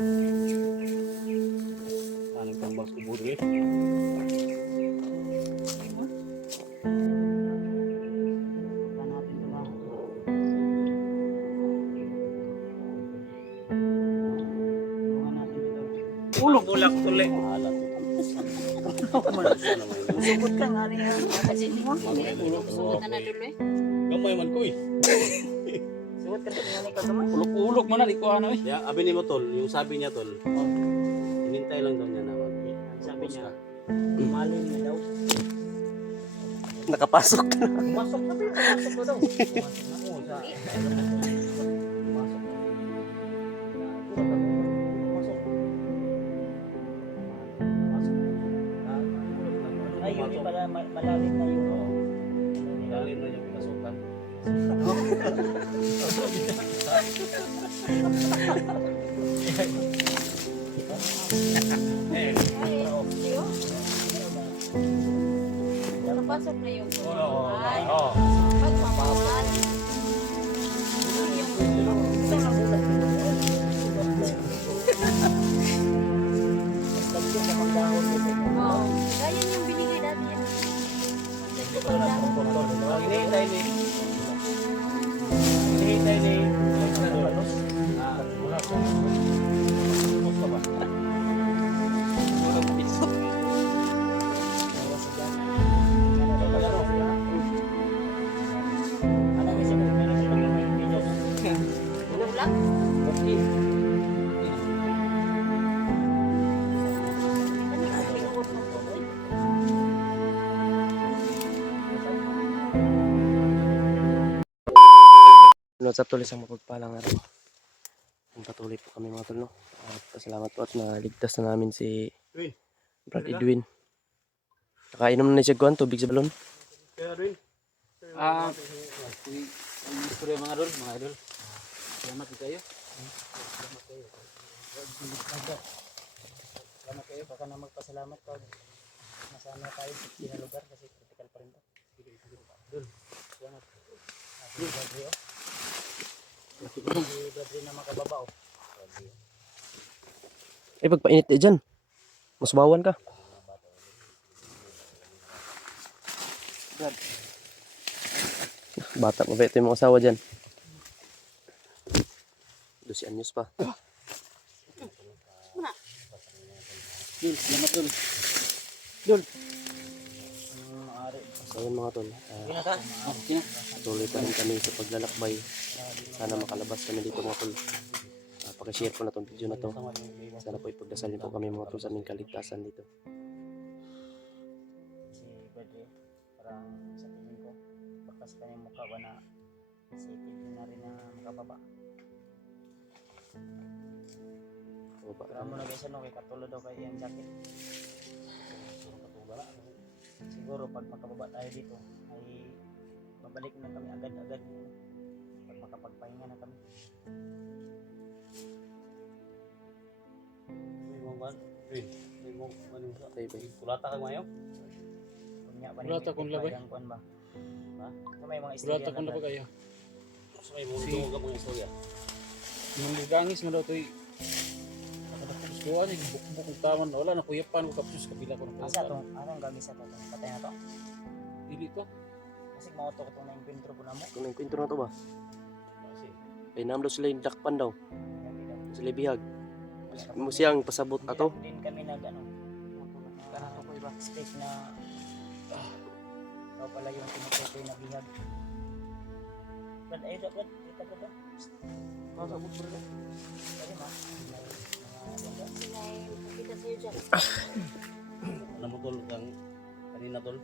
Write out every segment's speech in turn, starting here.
Ano pang bas ko budi? Ulog bulak tuloy. Subot ka nga niya. Kasi mo. Suot na dulo eh. Gamay man ko eh. Subot ka nga ni kagamay. Ulog-ulog man na, di ko ano eh. Ya, abi ni mo tol, yung sabi niya tol. Hinintay lang daw niya na mag. Sabi niya, malim na daw. Nakapasok na. Pumasok na tayo. Pumasok na daw. Pumasok na mo sa... Pumasok na. Pumasok. Ay, yun yung pala malalim na yun. Lalim na yung pinasukan. Napasok na yung Oo. ay. Oo. Pagmamahal. Oh, ganyan yung binigay dati yan. Hinihintay ni. Hinihintay ni. Wala ko. Gusto ba? Ulang? Sa tuloy sa mapagpalang araw. Patuloy po kami mga tol, no? At pasalamat po at naligtas na namin si Brad Edwin. Nakainom na siya kuhan, tubig sa balon. Kaya rin. Ang istorya mga idol. Salamat kayo. Salamat kayo. Baka na magpasalamat pag nasama tayo sa lugar kasi critical pa rin to. Salamat. Si Badri, oh. Si Badri na makababa, oh. Ay, pagpainit eh dyan. Mas bawan ka. Bata, mabait yung mga asawa dyan. 12 anyos pa. Dul, salamat dul. Dul. So yun mga tol, Okay na. tuloy pa rin kami sa paglalakbay. Sana makalabas kami dito mga tol. Pakishare po na itong video na to. Sana po ipagdasal niyo po kami mga tol sa aming kaligtasan dito. Si Badri, parang sa tingin ko, bakas pa yung mukha ba na si Pedro na rin na makababa. Pero mo na guys, ano, kay katulad daw kay Ian Jacket. Siguro pag makababa tayo dito, ay babalik na kami agad-agad. Pag makapagpahinga na kami. Kulata ka ngayon? Kunya ba Kulata kung labay. Ang kuwan ba? Ha? So, may mga Wala istorya ta kung na dapat kayo. So may mga mga istorya. Nung ligangis na daw ito eh. Nakadakos ko ano, bukbuk ng taman. Wala na kuyapan ko kapos kabila ko ng Asa kuyapan. to? Anong gagawin sa to? Patay na to? Dili to. Kasi mauto ko itong na-encuentro po na mo. Kung nagkwento na to ba? Kasi Ay naman daw sila yung dakpan daw. Lagi daw. Sila bihag. Mo siyang pasabot Hindi ato. lang din kami nag ano. Ganito ko iba. Expect na ikaw pala yung tinutukoy na bihag. Brad, ay Brad, kita ka ba? Pasabot po rin. Pwede ma. Sinay, nakita sa'yo dyan. alam mo tol, ang kanina tol.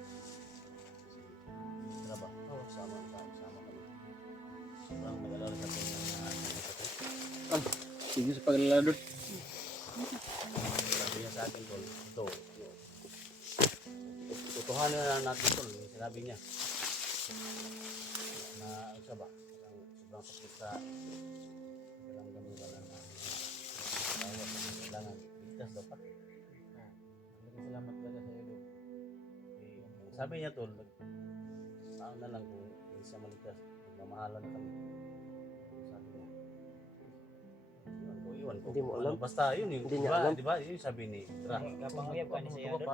Tara ba? Oo, sama kami. Sobrang nag-alala sa tol na Sige sa paglalala doon. sabi niya sa akin tol. Ito. Tutuhanin na natin tol. Sinabi niya. Na isa ba? Sobrang sakit sa kailangan kami wala na. Kailangan ligtas dapat. Salamat talaga sa iyo. Sabi niya tol, saan na lang kung isa maligtas, magmamahalan na kami. Sabi niya. Iwan ko. Hindi mo alam? Basta yun yung, Hindi niya alam? di ba? Yun yung sabi ni Tra. Kapanguyab ka ni siya doon.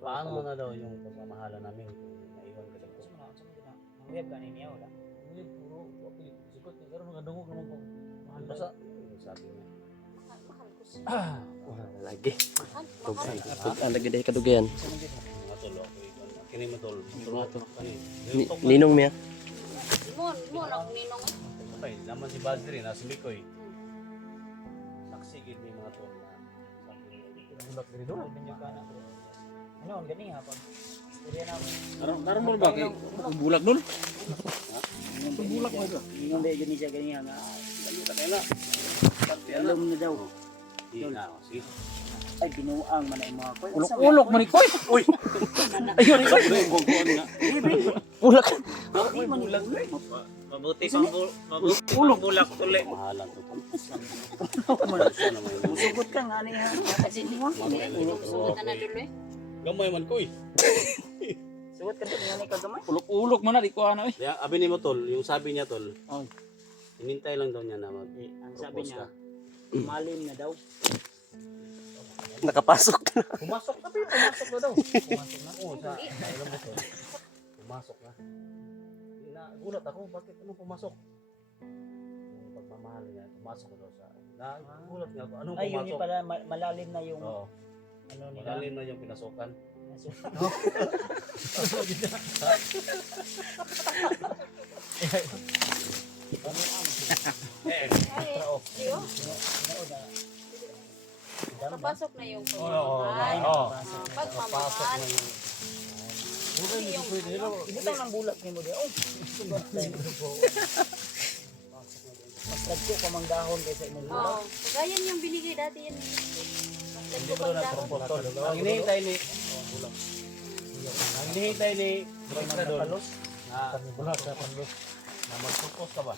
Paano na daw yung pagmamahala namin kung naiwan ka daw. Manguyab ka ni niya wala. Hindi, puro sikot niya. Pero mga dungog naman ko. Mahal basta. Yung sabi niya. Mahal ko siya. Wala lagi. Mahal. Pag ang lagi dahil kadugayan. Mga tol, ako ikaw. Kini mo tol. Ninong miya. Mo na akong ninong eh. Sabay, naman si Badri, nasa Mikoy. Naksigit ni mga tol na sabi niya. Bulak diri doon. Binyo ka na. Ano ang gani ha pag istorya namin. Naroon mo ba kay bulak dul? Bulak mo ito. Ingon dahil gani siya gani nga. Balita kayo na. Alam na daw. Di na, sige. Ay binuang man ay mga koy. Ulok-ulok man ikoy. Uy. Ayun ikaw. Bulak. Ay man ulag. Mabuti pang bulak tuli. Mahalan to. Musugot ka nga niya. Kasi di mo. Sugot na dulo eh. Gamay man ko eh. Sugot ka din nga ni kagamay. Ulok-ulok man na di ko ano eh. Kaya abi ni mo tol, yung sabi niya tol. Oh. Hinintay lang daw niya na mag Ang sabi niya, malim na daw. Nakapasok na. pumasok na daw. Pumasok na. Oo, sa alam mo tol. Pumasok na. Nagulat ako, bakit ano pumasok? Yung pagmamahal niya, pumasok na daw sa. Nagulat nga ako, anong Ay yun pumasok? pala malalim na yung Oo, ano nila. malalim na yung pinasukan. Ay, Leo. Napasok na yung pagmamahal. Pagmamahal. Ibutaw ng bulak ni mo di. Oh. Mas lagko pa mang dahon kaysa imong bulak. Oo. Kagayan yung binigay dati yan. Bakit ko pang dahon? Ang hinihintay ni Ekstrador na bulak sa panlos na magpupos ka ba?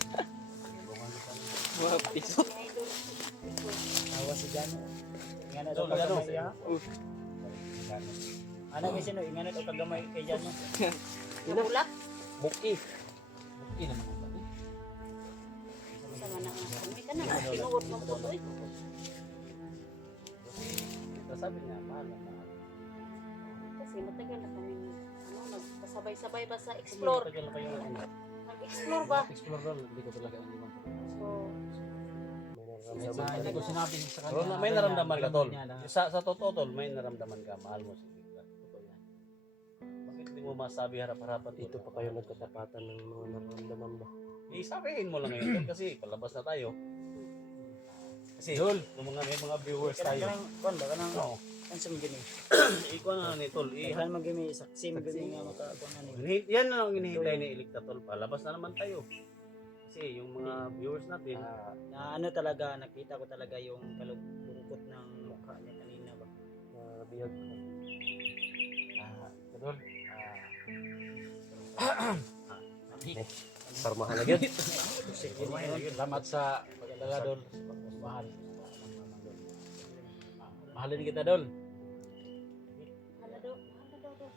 Awas si Jano. Ingana daw Dol, Jano. kagamay ya. Ano ba sino? Ingana daw kagamay kay Jano. Bulak. Buki. Buki naman ang tani. Sama na nga. Kami ka na. Pinuot mo po eh. Sabi niya, mahal na mahal. Kasi matagal na kami nagpasabay-sabay ba sa explore. Tagal na kayo Nag-explore ba? Explore dul, hindi ko talaga ang limang. So, Hindi ko sinabi sa kanya. Pero may naramdaman ka tol. Niya na- Sa totoo tol, may naramdaman ka, mahal mo si Bigla. Totoo yan. Bakit hindi mo masabi harap-harapan Dito pa kayo nagkatapatan ng mga nararamdaman ba? Sabihin mo lang ngayon kasi palabas na tayo. Kasi Dol. may mga viewers tayo. Kanang kon ba kanang Oo. ano sa gini. Ikaw na ni tol. Ihan man gimi saksi man gini nga maka kon ani. Yan na lang hinihintay ni Elikta tol. Palabas na naman tayo. Kasi yung mga viewers natin, Na ano talaga nakita ko talaga yung kalugkot ng mukha niya kanina ba. Bihag. Dol. Parmahan na yun. Salamat sa pag-alaga dol. Mahal. Mahalin kita dol. hala daw. Hala daw daw.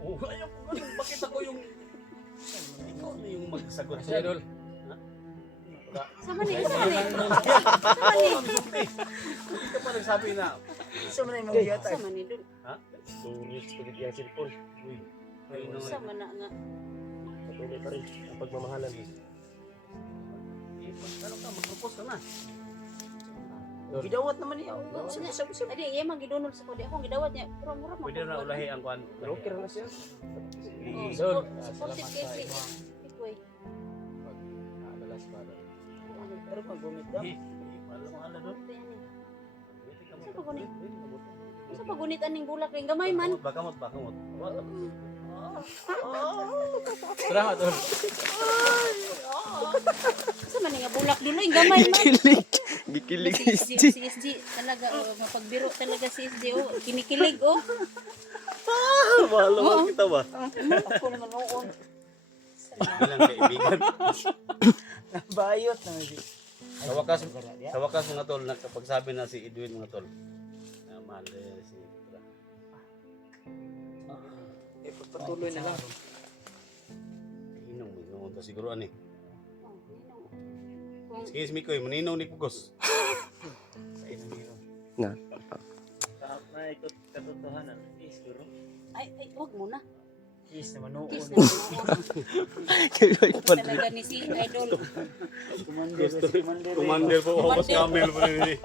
oh, ayaw ko ganun. Bakit ako yung ikaw na yung magsagot Sige dol. Sama ni. Sama ni. Hindi ka pa nagsabi na. So man imong giyata. Sama ni dun. Tulis ko dito yung cellphone. Uy. Ayun na nga. Sama na nga. Patuloy pa rin ang pagmamahalan. Ano ka, mag-propose ka na. Gidawat naman niya. Adi, iya magidunol sa kodi. Akong gidawat niya. Pero mura mo. Pwede na ulahi ang kwan. Pero okay na siya. Oh, Dol. supportive kay si Ikoy. Adalas pa dol. Pero magumit daw. Mahal na doon. Sa pagunit. Sa pagunit aning bulak ring gamay man. Bakamot. Salamat dol. Sa man nga bulak dulo ing gamay man. Gikilig. Si SG talaga mapagbiro talaga si SG oh. Kinikilig oh. Mahal naman kita ba? Ako naman oo. Bilang kaibigan. Bayot naman si. Sa wakas mga tol, nagkapagsabi na si Edwin mga tol. Mahal na si Patuloy na lang. Hinong to siguro ani. Kung Excuse me ko, maninaw ni Kugos. Sa inyo. Na. Na ikot katotohanan. Is guro. Ay, wag mo na. Is na manuon. Kiss na mo. Talaga ni si Idol. Commander po, hopos camel po rin.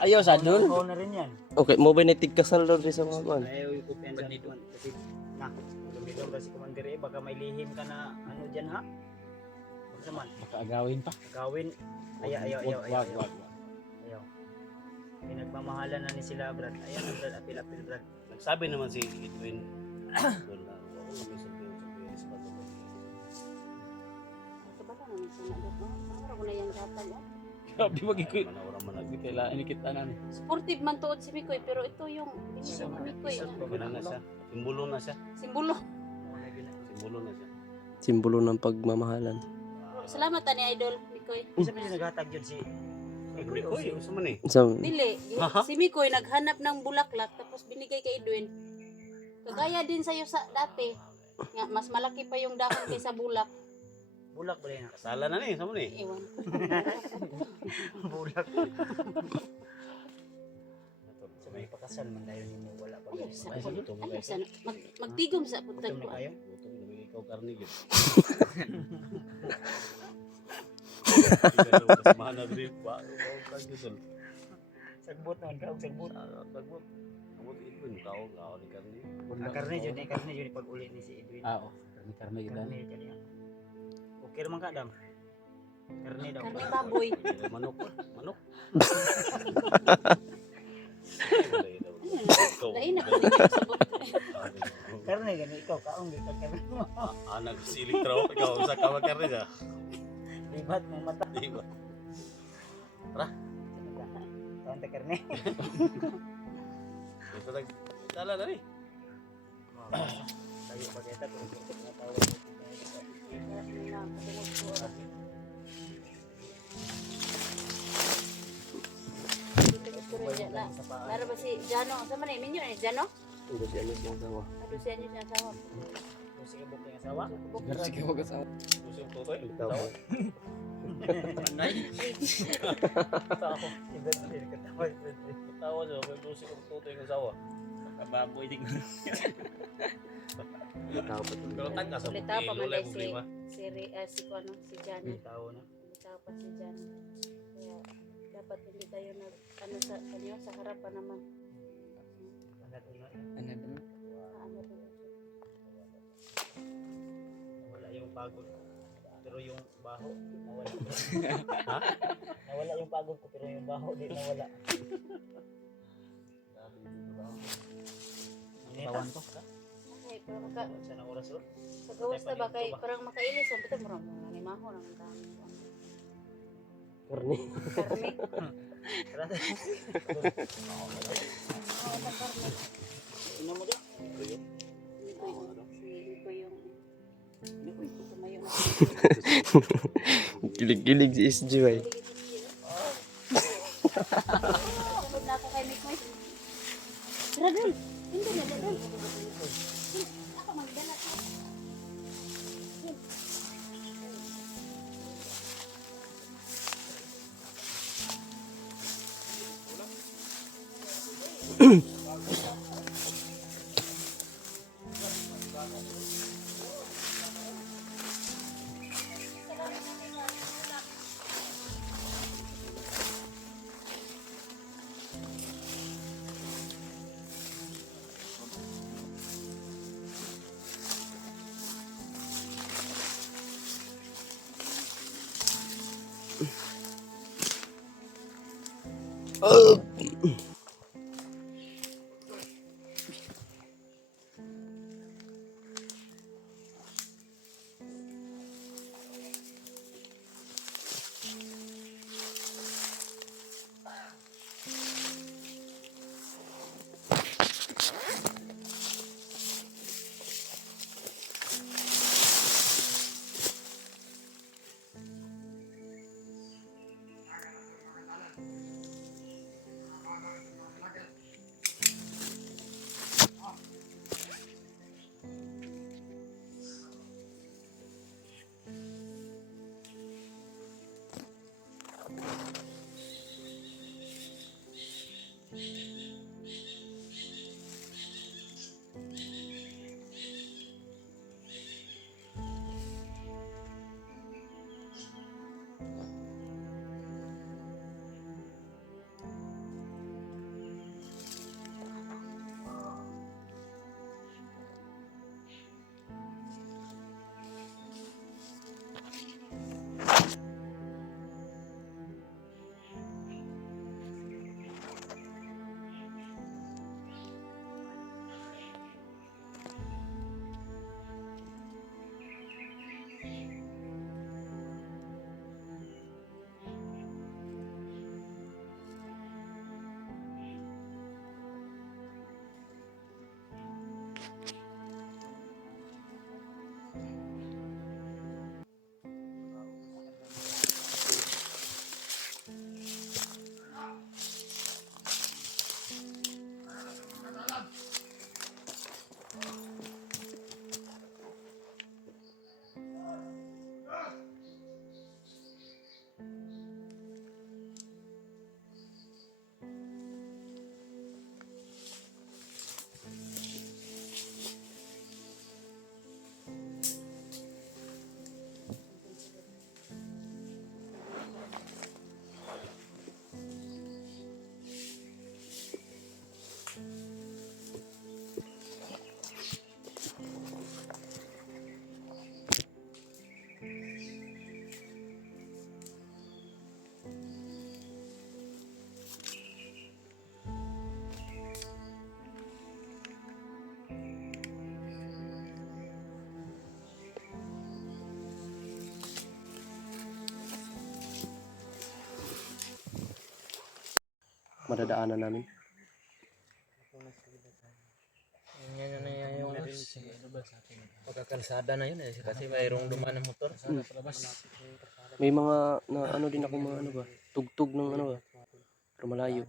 Ayaw sa doon. Oo na rin yan. Okay, mo ba nitig kasal doon sa mga kuan? Ayaw yung kupian sa doon. Kasi na, lumilong ba si Commander eh. Baka may lihim ka na ano dyan ha? Huwag naman. Baka agawin pa. Gawin. Ayaw. Wag. Ayaw. Pinagmamahalan na ni sila Brad. Ayan ang Brad. Apil Brad. Nagsabi naman si Edwin doon na ako mag-isip sa PRS pa doon. Kabaka naman sa nalog. Para ko na yung gatag. Grabe mag-ikoy. Manawara man Hindi kailangan kita na ni. Sportive man tuod si Mikoy, pero ito yung si Mikoy. Wala na siya. Simbolo na siya. Simbolo. Simbolo na siya. Simbolo ng pagmamahalan. Salamat ni Idol, Mikoy. Isa pa yung naghatag yun si Uy, gusto man eh. So, Dili, si Mikoy naghanap ng bulaklak tapos binigay kay Edwin. Kagaya din sa'yo sa dati. Nga, mas malaki pa yung dahon kaysa bulak. Bulak ba rin? Kasala na ni, sama ni. Ewan. Bulak. Sa may pakasal man tayo ninyo. Wala pa. Ayaw sa Ay, ako. gutom na Ayaw kayo. sa magtigom sa Gutom putag na ko. kayo? Gutom na ikaw karni gid. Kasamahan na rin. Sagbot naman ka. Sagbot. Tagbot. Tagbot Edwin. Kao ni karni. Karne yun. Pag ulit ni si Edwin. Ah, oh. Karne kita. Karne kanya. Okay naman ka, Adam. Karne daw. Karne baboy. Manok. Manok. Lain ako ninyo sa buto. Karne, gani ikaw. Kaong ka karne mo. Anak si Elektro. Ikaw sa kawa karni siya. Libat mo mata. Di ba? Kaon ta karne. Ito nag... Dala na ni. Tayo ba kita kung ikot na tao. Laro ba si Jano? Sama na minyo ni Jano? ito si Anis yung tawa. Ano siya niya siya sawa? Sige buk yung asawa. Sige, wag ka sa. Gusto yung tutoy. Tawa. Ito ako. Ibet katawa. Tawa siya. Kaya gusto yung tutoy ng sawa. Kababoy din. Tawa pa ito. Pero tag ka sa Ulita pa bukilo. man Lay si problema. si Kuano, si Jano. Tao na. Ulita pa si Jano. Kaya dapat hindi tayo nag ano sa kanyo sa harapan naman. Ano din? Nawala yung pagod ko. Pero yung baho, nawala. Ha? Nawala yung pagod ko, pero yung baho, di nawala. Tawan to. Okay, pero maka Sa nang oras ron? sa gawas na ba kay parang makailis ang bitaw mo mga limaho nang dami. Karni. Karne. Tara tayo. Ino mo dyan? Ito yung tumayo na. Kilig-kilig si SGY. Sunod na ako kay Mikoy. Tara dun. Hindi na dun. Ako magdala ko. madadaanan namin. Yan yung pagkakalsada na yun eh. Kasi mayroong dumaan ng motor. May mga na ano din ako mga ano ba, tugtog ng ano ba, pero malayo.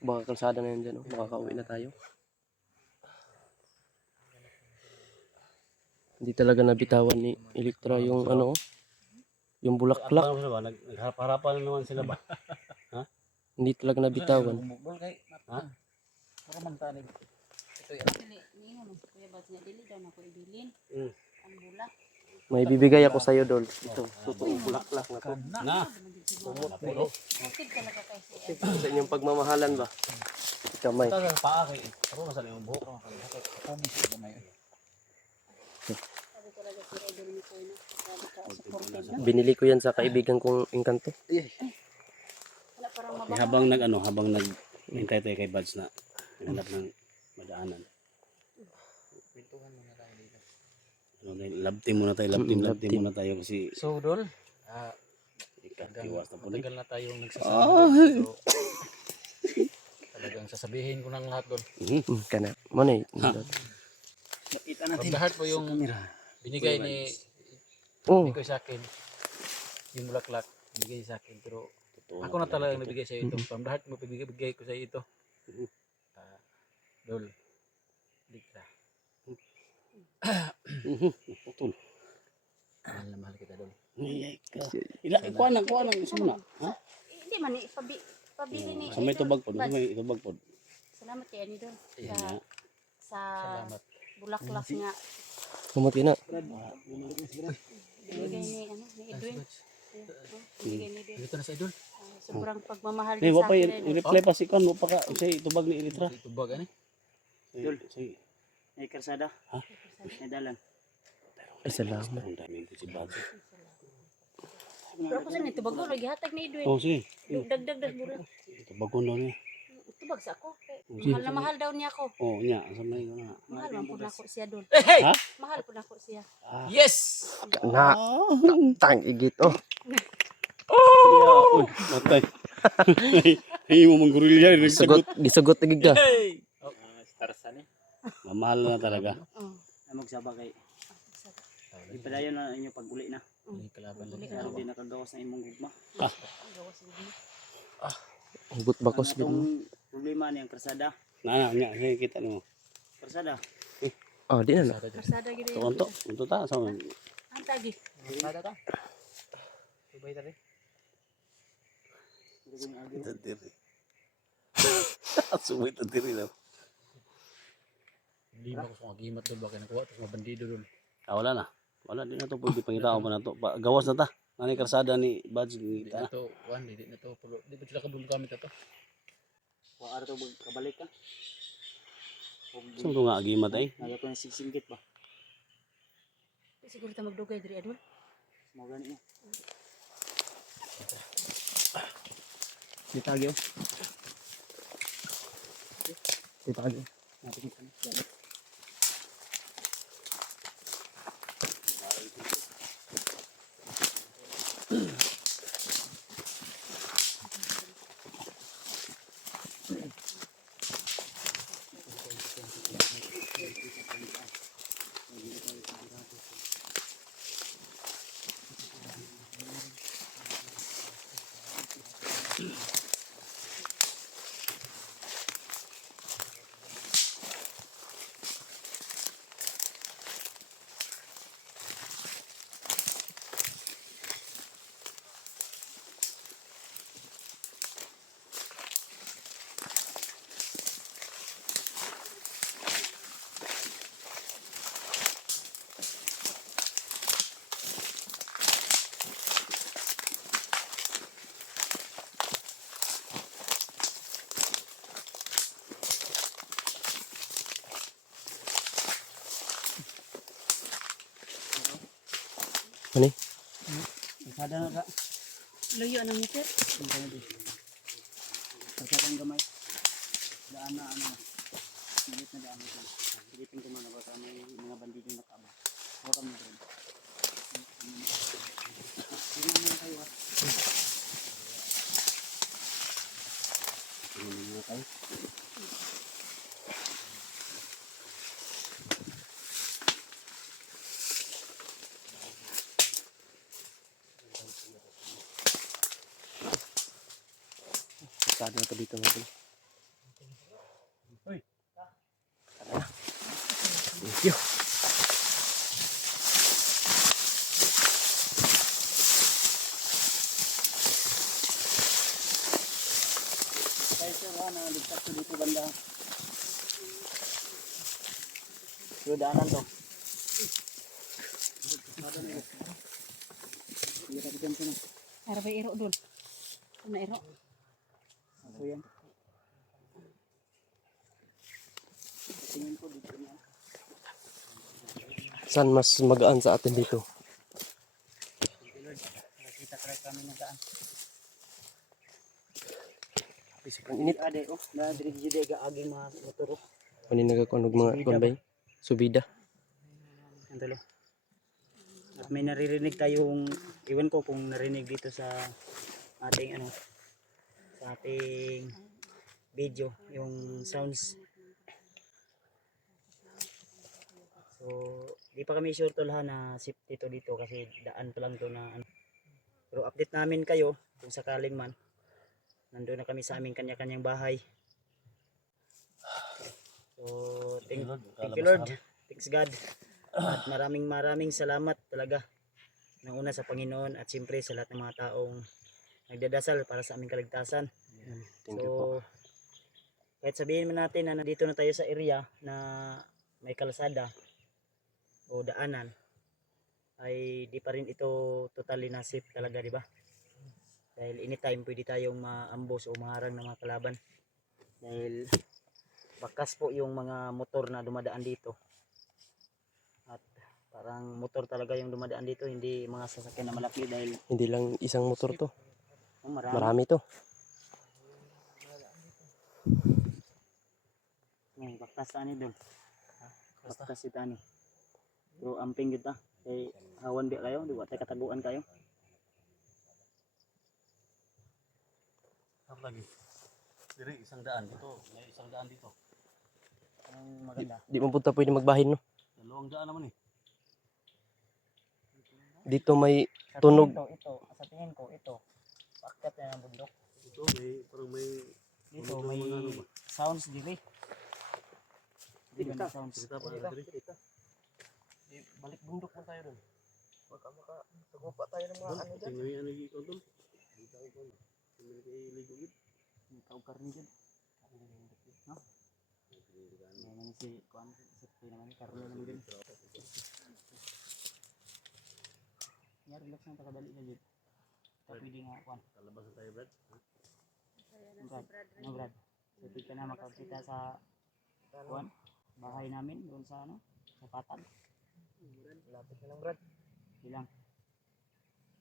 Baka kalsada na yan dyan, oh. Makakauwi na tayo. Hindi talaga nabitawan ni Elektra yung ano, oh, yung bulaklak. Ano ba? Nagharap-harapan na naman sila ba? Hindi talaga nabitawan. Ha? Para magtanig. Ito yan. Ni mo Kuya Bads nga dili daw na ko ibilin. Mm. Ang bulak. May bibigay ako sa'yo, Dol. Ito, totoong bulaklak na to. Na. Bakit talaga kay si Sa inyong pagmamahalan ba? Kamay. Ito ang paa kay. Ako masali yung buhok. sabi talaga si Idol ni Kuya na. Sabi ka supported na. Binili ko yan sa kaibigan kong Engkanto. Wala parang Eh, mabango. habang hintay tayo kay Buds na hanap ng madaanan. Love team muna tayo, love team muna tayo kasi So, Dol, ikatiwas na po. matagal na tayong nagsasama. So, talagang sasabihin ko ng lahat, Dol. Kana. Muna eh. Nakita From the heart po yung binigay ni Oh, Mikoy sa akin. Yung bulaklak, binigay sa akin. Pero ako na talaga nabigay sa iyo ito. From the heart mo, bigay ko sa iyo ito. Dol, Likta. Putol. Mahal na mahal kita, Dol. Kuha na gusto mo na. Ha? Hindi man ni pabili ni. Sa may Idol. tubag po, Bads. may tubag po. Salamat kay ani Idol. Ayan. Sa Salamat. bulaklak nga sumuti na. binigay ni ni Edwin. Binigay ni Edwin. Dito na sa Idol. Sobrang pagmamahal Hey, niya wa sa pa akin. Idol. i-reply pa si Kon, wa pa ka say tubag ni Elitra. Tubag, ani? Say. May karsada. Ha? May dalan. Ay, salamat. Ang dami ko si Buds. Pero ako sa nito bago lagi hatag ni Edwin. Oh, sige. Dagdag bulak. Tubag ko daw niya. Tubag sa ako. Mahal na mahal daw niya ako. Oh, nya, sa may na. Mahal man po na ako siya doon. Ha? Mahal po na ako siya. Yes! Na, tang igit. Oh, Uy, matay. Ay mo manggurilya, gisugot, gisugot na gig ka. Hey! Oh, Starsan eh. Mahal na talaga. Oh. Magsaba kay. Ipadayon na inyo pag-uli na. Kalaban Uli lang. na ako. Di nakagawas na imong gugma. Gawas din. Hugot bakos gid mo. Itong problema niyang karsada. Na, nya, sige kita mo. Karsada. Oh, di na na. Karsada gid. Unto ta sa Ang tagi. Karsada ka? Subay tadi. diri. Sumit na diri daw. Lima ko sa agimat doon. Baka nakuha. Tapos mabandido doon. Wala na. Wala din na to pwede pangitao pa na to. Gawas na ta. Nani karsada ni Buds ni Di ta. na to. Juan, di na to. Pero di ba sila kabulong gamit ito? Wala to kabalik ka. Sum to nga agimat ay. Naga ko ng sisinggit ba? Siguro ta magdugay diri adol. Mga gani. Di tagyo. Di tagyo. Ani? Karsada na ka. Luyo na meter. Karsada ang gamay. Daan na ano. Silit na daan ito. Silitin ko man ako sa may mga bandido na kaba. Huwag kami doon. Hindi naman kayo. Tingnan muna tayo. Pasado na to dito mga tol. Uy. Tara na. Thank you. Kaya sir ha, naligtas ko dito banda. So daanan to. Hindi ka dyan sino. Para ba iro dun? Ano iro? So yan. Tingin ko dito na. Saan mas magaan sa atin dito? Nakita kami ng daan. Ang init. Ade oh, na diri jide ga aging mga motor oh. Maninagak ko mga konbay. Subida. Antalo. At may naririnig tayong, iwan ko kung narinig dito sa ating ano, sa ating video, yung sounds. So, di pa kami sure tol ha na safety to dito kasi daan pa lang to na ano. Pero update namin kayo kung sakaling man. Nandun na kami sa aming kanya-kanyang bahay. So, thank you Lord. Thanks God. At maraming salamat talaga. Nang una sa Panginoon at siyempre sa lahat ng mga taong nagdadasal para sa aming kaligtasan. Thank you po. So, kahit sabihin man natin na nandito na tayo sa area na may kalsada o daanan, ay di pa rin ito totally na safe talaga, di ba? Dahil anytime pwede tayong maambos o maharang ng mga kalaban. Dahil bakas po yung mga motor na dumadaan dito. At parang motor talaga yung dumadaan dito, hindi mga sasakyan na malaki dahil Hindi lang isang motor to. marami. Marami to. Bakas tani doon. Bakas si tani. Pero amping kita. Kay hawan di kayo, di ba tayo kataguan kayo. Saan lagi? Diri, isang daan dito. May isang daan dito. Ang maganda. Di mo punta pwede magbahin no. Dalawang daan naman eh. Dito may Sa tunog. sa tingin ko, ito. Paakyat na ng bundok. Ito, parang may Dito tunog ng may mga ano ba? sounds diri. Dito may sounds. Kita pa diri. Balik bundok mo tayo doon. Baka tagupa tayo ng mga ano dyan. Tingnan ano yung kontrol. Dito ko. Tingnan kay ligo gid. Ikaw karni dyan. No? Ngayon si Kuan, si naman karni naman din. Ya, relax lang takadali na dyan. Pwede nga Kuan. Kalabas na tayo, Brad. Brad. Ano Brad? Pwede ka na makakita sa Kuan, bahay namin doon sa ano, sa Patag. Lapit na lang Brad. Bilang.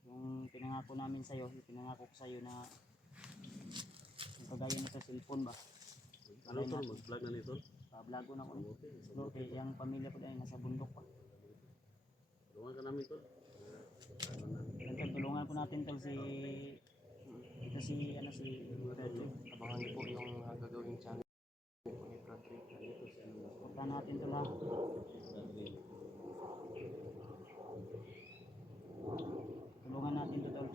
Yung pinangako namin sa'yo, yung pinangako ko sa'yo na yung kagaya na sa cellphone ba? Ano to? Mag-vlog na nito? Vlog ko na ko. Lote, yung pamilya ko dahil nasa bundok pa. Tulungan ka namin to. Tulungan po natin tol si ito si ano si Frederick. Abangan niyo po yung gagawing channel ni Patrick. Punta natin tol ha. Tulungan natin to tol.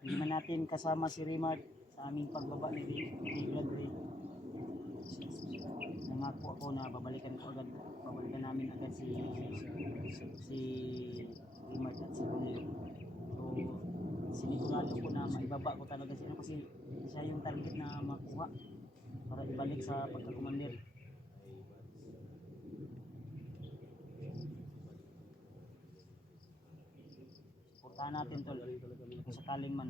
Hindi man natin kasama si Rimard sa aming pagbaba ni Frederick. Nangako ako na babalikan namin agad si Rimard at si Julio. So sinigurado ko na maibaba ko talaga siya kasi siya yung target na makuha para ibalik sa pagkakumandir. Suportahan natin tol kung sakaling man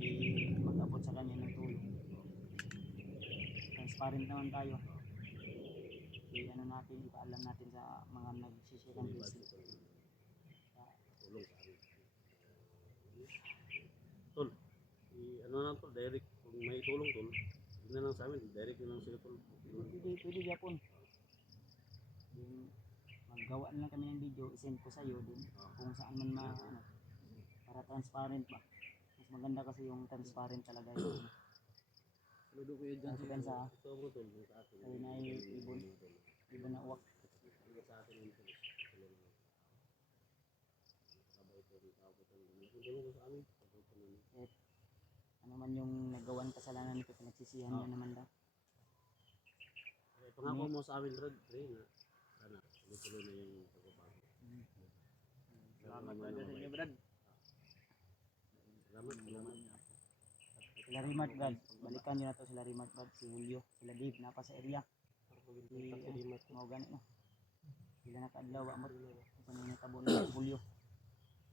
may mag-abot sa kanya ng tulong. Transparent naman tayo. Ano natin, ipaalam natin sa mga nagsishare ng business. Tulong sa amin. Tol, ano na tol, direct. Kung may tulong tol, yun na lang sa amin. Direct yun lang sila tol. Pwede Japon. Maggawa na lang kami ng video, isend ko sa'yo dun kung saan man ano, para transparent ba. Mas maganda kasi yung transparent talaga yun. Ang sikansa. Ay na ibon. Ibon na uwak. Ano man yung nagawan kasalanan nito, pinagsisihan niya naman daw. Pangako mo sa amin, Rod, na sana, tuloy na yung pagbabago. Salamat sa inyo, Brad. Salamat. Sila Rimart, Brad. Balikan nyo na to sila Rimart, Brad. Si Julio, sila Dave, napa sa area. Mga ganit no. Sila nakaadlaw, amot. Ito na yung tabo na Julio.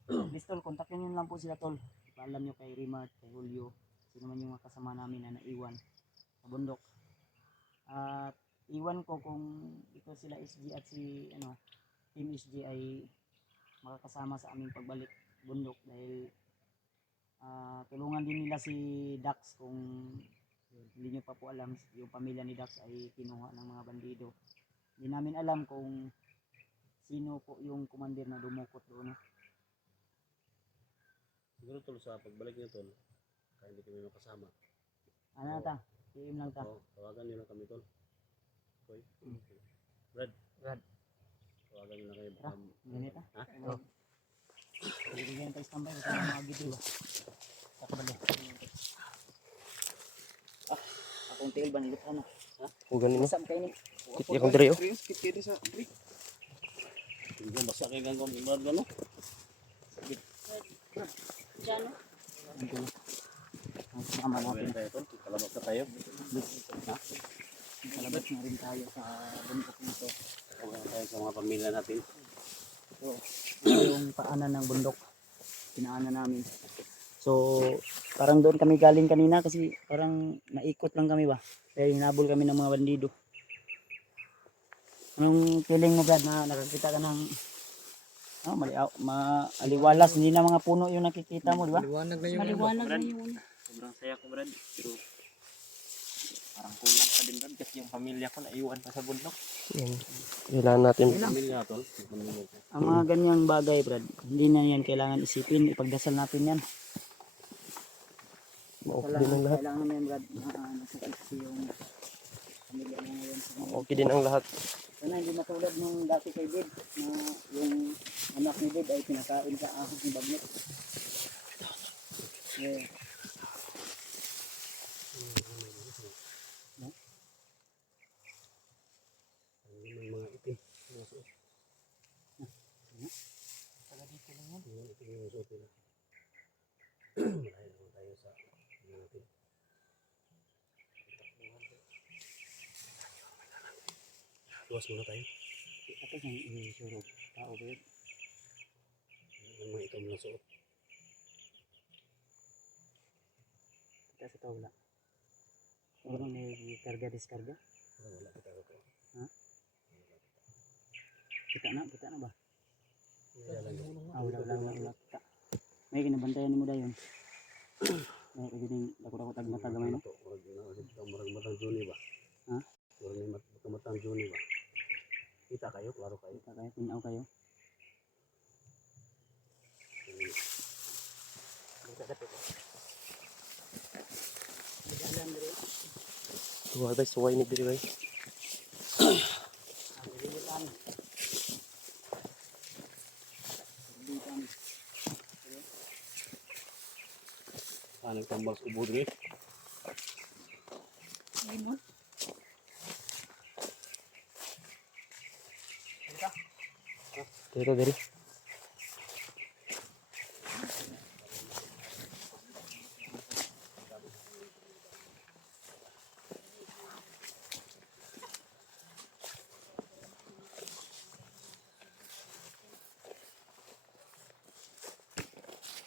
Please tol, kontakin nyo lang po sila tol. Paalam nyo kay Rimart, kay Julio. Sino man yung mga kasama namin na naiwan sa bundok. At iwan ko kung ito sila SG at si Team SG ay makakasama sa aming pagbalik bundok dahil tulungan din nila si Dax kung hindi nyo pa po alam, yung pamilya ni Dax ay kinuha ng mga bandido. Hindi namin alam kung sino po yung commander na dumukot doon. Siguro tol sa pagbalik niya tol, kaya hindi kami makasama. Ano ta? PM lang ta. Oo, tawagan niyo lang kami tol. Okay? Brad. Tawagan niyo lang kayo. Tara, ganito. Ha? Bigyan tayo standby sa mga gito ba? Sa kabalo. Akong tail ba nilip ano? Kung ganin mo. Masam kayo ni. Kiti akong diri oh. Hindi basta kayo ganggang imad ano? Diyan, no? Ang tulo. Ang sama natin. Tayo tol, kalabat na tayo. Ha? Kalabas na rin tayo sa bundok nito. Tawagan tayo sa mga pamilya natin. So, ito yung paanan ng bundok. Pinaanan namin. So, parang doon kami galing kanina kasi parang naikot lang kami ba? Kaya hinabol kami ng mga bandido. Anong feeling mo Brad na nakakita ka ng maaliwalas, hindi na mga puno yung nakikita mo, di ba? Maliwanag na yung Sobrang saya ko, Brad. Pero parang kulang pa din, Brad, kasi yung pamilya ko naiwan pa sa bundok. Yan. Kailangan natin. Pamilya tol. Pamilya ko. Ang mga ganyang bagay, Brad, hindi na yan kailangan isipin, ipagdasal natin yan. Okay din ang lahat. Kailangan na yan, Brad, nasakal kasi yung pamilya mo ngayon. Okay din ang lahat. Sana hindi matulad nung dati kay Dave na yung anak ni Dave ay pinakain sa ahos ni Bagnet. Yeah. May mga itim. Taga dito lang yan. Mga itim yung suot nila. Malayo naman tayo sa ano natin. Luwas muna tayo. Ito yung inisurog. Tao ba yun? May mga itim na suot. Kita sa tawla. Wala may karga-diskarga. Wala kita ko. Kita na ba? Wala lang. Wala kita. May kinabantayan mo dayon. May kagining dako-dako tagmata gamay no? Marang matang Juni ba? Ha? Marang matang Juni ba? Kita kayo, klaro kayo. Kita kayo, tinaw kayo. Tuwa guys, suway ni diri guys. Nagtambal sa ubo diri. limon. Dito diri.